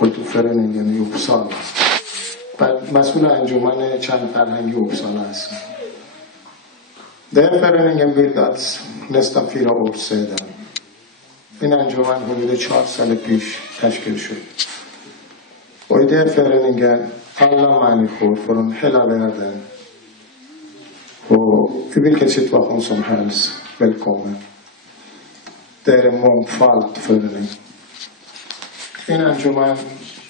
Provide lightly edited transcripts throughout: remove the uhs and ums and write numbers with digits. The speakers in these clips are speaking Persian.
Kulturföreningen i Uppsala. مسئول انجمن چند فرهنگی Uppsala هستم. Den föreningen bildats nästan 4 år sedan. این انجمن حدود 4 سال پیش تشکیل شد. Och i den föreningen alla människor från hela världen och i vilken situation som helst välkommen. Det är en mångfald förening. این انجمن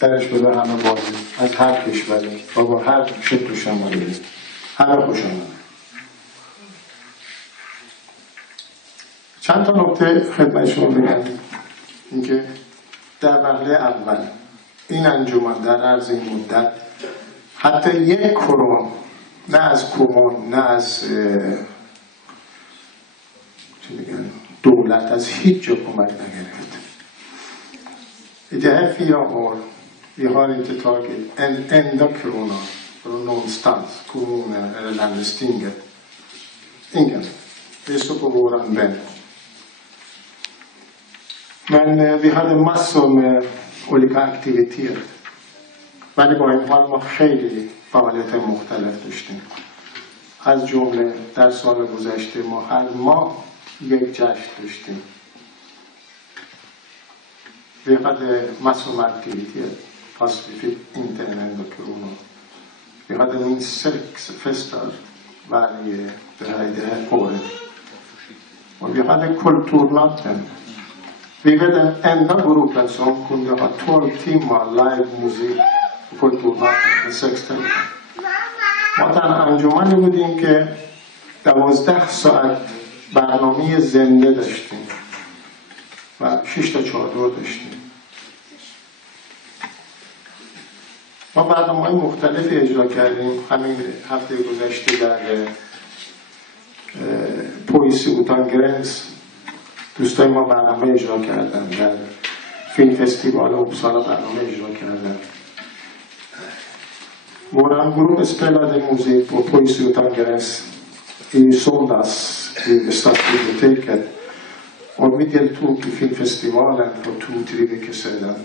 درش بده همه بازی از هر کشوری و با هر شکل شمالی همه خوش آمد. چند تا نکته خدمت شما بگم. اینکه در مرحله اول این انجمن در عرض این مدت حتی 1 کرون نه از کمون نه از دولت از هیچ جا کمک نگرفت. I det här 4 år vi har inte tagit en enda krona från någonstans, kommunen eller landstinget. Ingen. Det står på våran vän. Men vi hade massor med olika aktiviteter. ولی با این حال ما خیلی فعالیت مختلف داشتیم. از جمله در سال گذشته ما هر ماه یک جشن داشتیم. Vi hade massor med aktiviteter fast vi fick inte en enda krona. Vi hade minst 6 fester det här året. Och vi hade kulturnatten. Vi var den enda gruppen som kunde ha 12 timmar live musik på kulturnatten med 6 timmar. ما تنها انجمنی بودیم که 12 ساعت برنامه زنده داشتیم و 6 تا چادر داشتیم. ما برنامه‌های مختلفی اجرا کردیم. همین هفته گذشته در پویسی اوتان گرنس دوستای ما برنامه اجرا کردن. در فیلم فستیوال اوپسالا برنامه اجرا کردن. Våran grupp spelade musik på Poesi utan gräns i söndags i stadsbiblioteket. Och vi deltog i filmfestivalen för 2-3 veckor sedan.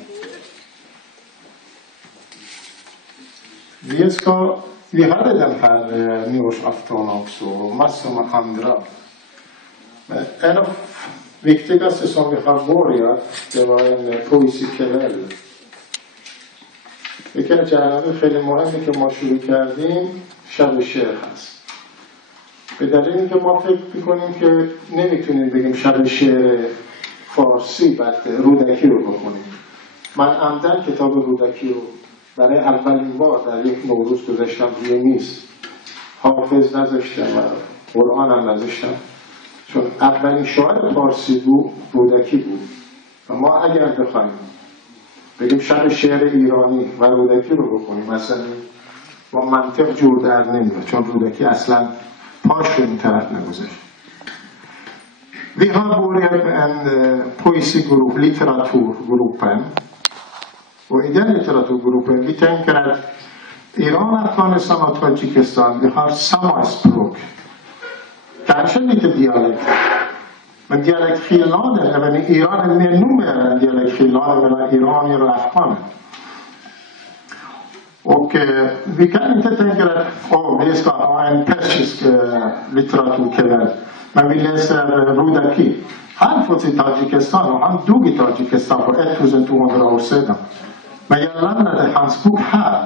Vi hade den här nyårsafton också och massor med andra. Men en av viktigaste som vi har börjat, det var en poesikväll. یکی جنبه خیلی مهمی که ما شروع کردیم شب شعر هست. به دلیل اینکه ما فکر میکنیم که نمیتونیم بگیم شب شعر فارسی بعد رودکی رو بکنیم. من عمدن کتاب رودکی رو برای اولین بار در یک نوروز گذاشتم روی میز. حافظ نذاشتم و قرآن هم نذاشتم چون اولین شاعر فارسی بود رودکی بود و ما اگر بخوایم بگیم شب شعر ایرانی و رودکی رو بکنیم مثلا با منطق جور در نمیاد چون رودکی اصلا پاش رو این طرف نگذاشت. Vi har börjat en poesigrupp, litteraturgruppen. Och i den litteraturgruppen vi tänker att Iran, Afghanistan och Tadzjikistan vi har samma språk. Kanske lite dialekt. Men dialektskillnaden även i Iran är mer numera än dialektskillnaden mellan iranier och afghaner. Och vi kan inte tänka att vi ska ha en persisk litteraturkväll. Men vi läser Rudaki. Han föddes i Tadzjikistan och han dog i Tadzjikistan för 1200 år sedan. Men jag lämnade hans bok här.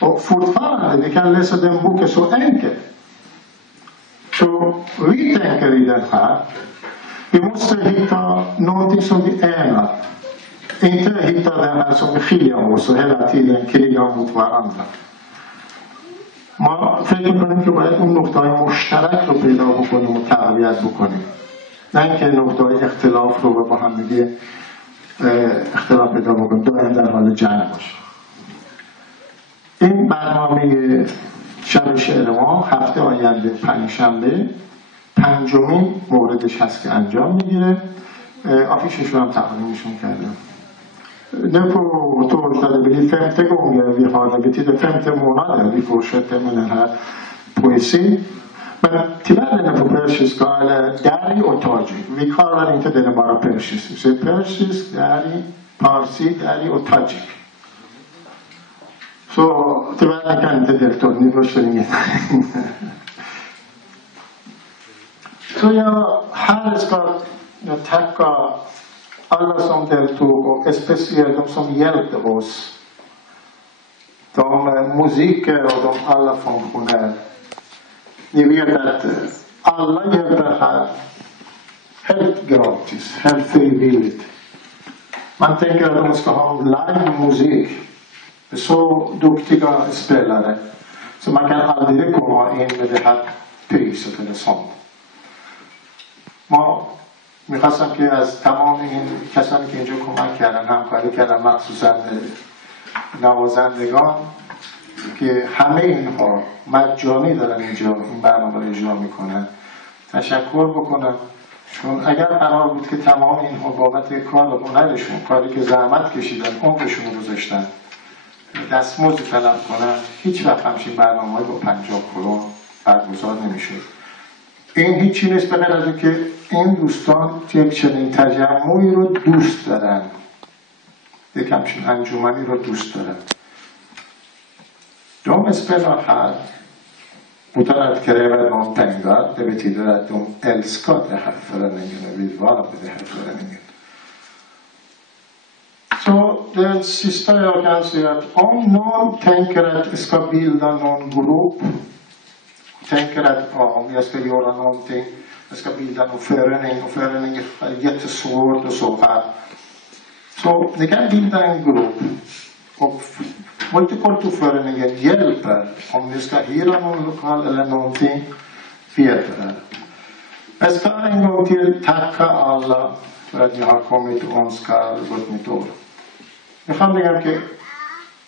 Och fortfarande vi kan läsa den boken så enkelt. Så vi tänker i den här. Vi måste hitta någonting som vi enar. Inte hitta den här som skiljer oss och hela tiden krigar mot varandra. ما فکر می‌کنیم که باید اون نقطه‌های مشترک رو پیدا بکنیم و تقویت بکنیم. نه اینکه نقطه‌های اختلاف رو با هم دیگه اختلاف پیدا بکنیم دائم در حال جنگ باشه. این برنامه شب شعر ما هفته آینده پنجشنبه 5مین موردش هست که انجام میگیره. آفیشش رو هم تقدیمشون کردم. Nu på torsdag det blir 5:e gången vi har det betyder 5:e månaden vi fortsätter med den här poesin. Men tyvärr den är på persiska eller dari och tajik. Vi kallar inte den bara persisk. Så persisk, dari, parsi, dari och tajik. Så tyvärr kan inte delta, ni förstår inget. Så här ska jag tacka alla som deltog och speciellt de som hjälpte oss. De musiker och de alla funktionärer. Ni vet att alla hjälper här helt gratis, helt frivilligt. Man tänker att de ska ha live-musik. Så duktiga spelare. Så man kan aldrig komma in med det här priset eller sånt. ما میخواستم که از تمام این کسانی که اینجا کمک کردن همکاری کردن مخصوصا نوازندگان که همه اینها مجانی دارن اینجا این برنامه رو اجرا میکنن تشکر بکنم چون اگر قرار بود که تمام اینها بابت کار و هنرشون کاری که زحمت کشیدن عمرشون رو گذاشتن دستمزد طلب کنن هیچ وقت همچین برنامه‌ای با 50 کرون برگزار نمیشد این هیچی نیست به غیر از اینکه این دوستان یک چنین تجمعی رو دوست دارن یک همچین انجمنی رو دوست دارن De spelar här utan att kräva någon pengar. Det betyder att de älskar den här föreningen och vill vara med den här föreningen. Så det sista jag kan säga att om någon tänker att jag ska bilda någon grupp, tänker att om jag ska göra någonting, jag ska bilda någon förening och föreningen är jättesvårt och så här. Så ni kan bilda en grupp och Multikulturföreningen hjälper om ni ska hyra någon lokal eller någonting. Vi hjälper er. Jag ska en gång till tacka alla för att ni har kommit och önskar gott nytt år. میخوام بگم که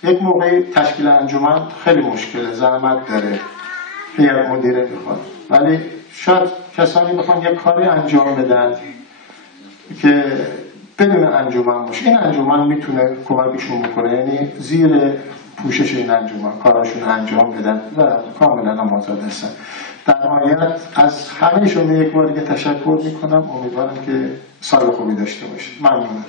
یک موقعی تشکیل انجمن خیلی مشکله زحمت داره هیئت مدیره میخواد ولی شاید کسانی بخوان یک کاری انجام بدن که بدون انجمن باشه این انجمن میتونه کمکشون بکنه یعنی زیر پوشش این انجمن کاراشون انجام بدن و کاملا هم آزاد هستن در نهایت از همه شما یک بار دیگه تشکر میکنم امیدوارم که سال خوبی داشته باشید ممنونم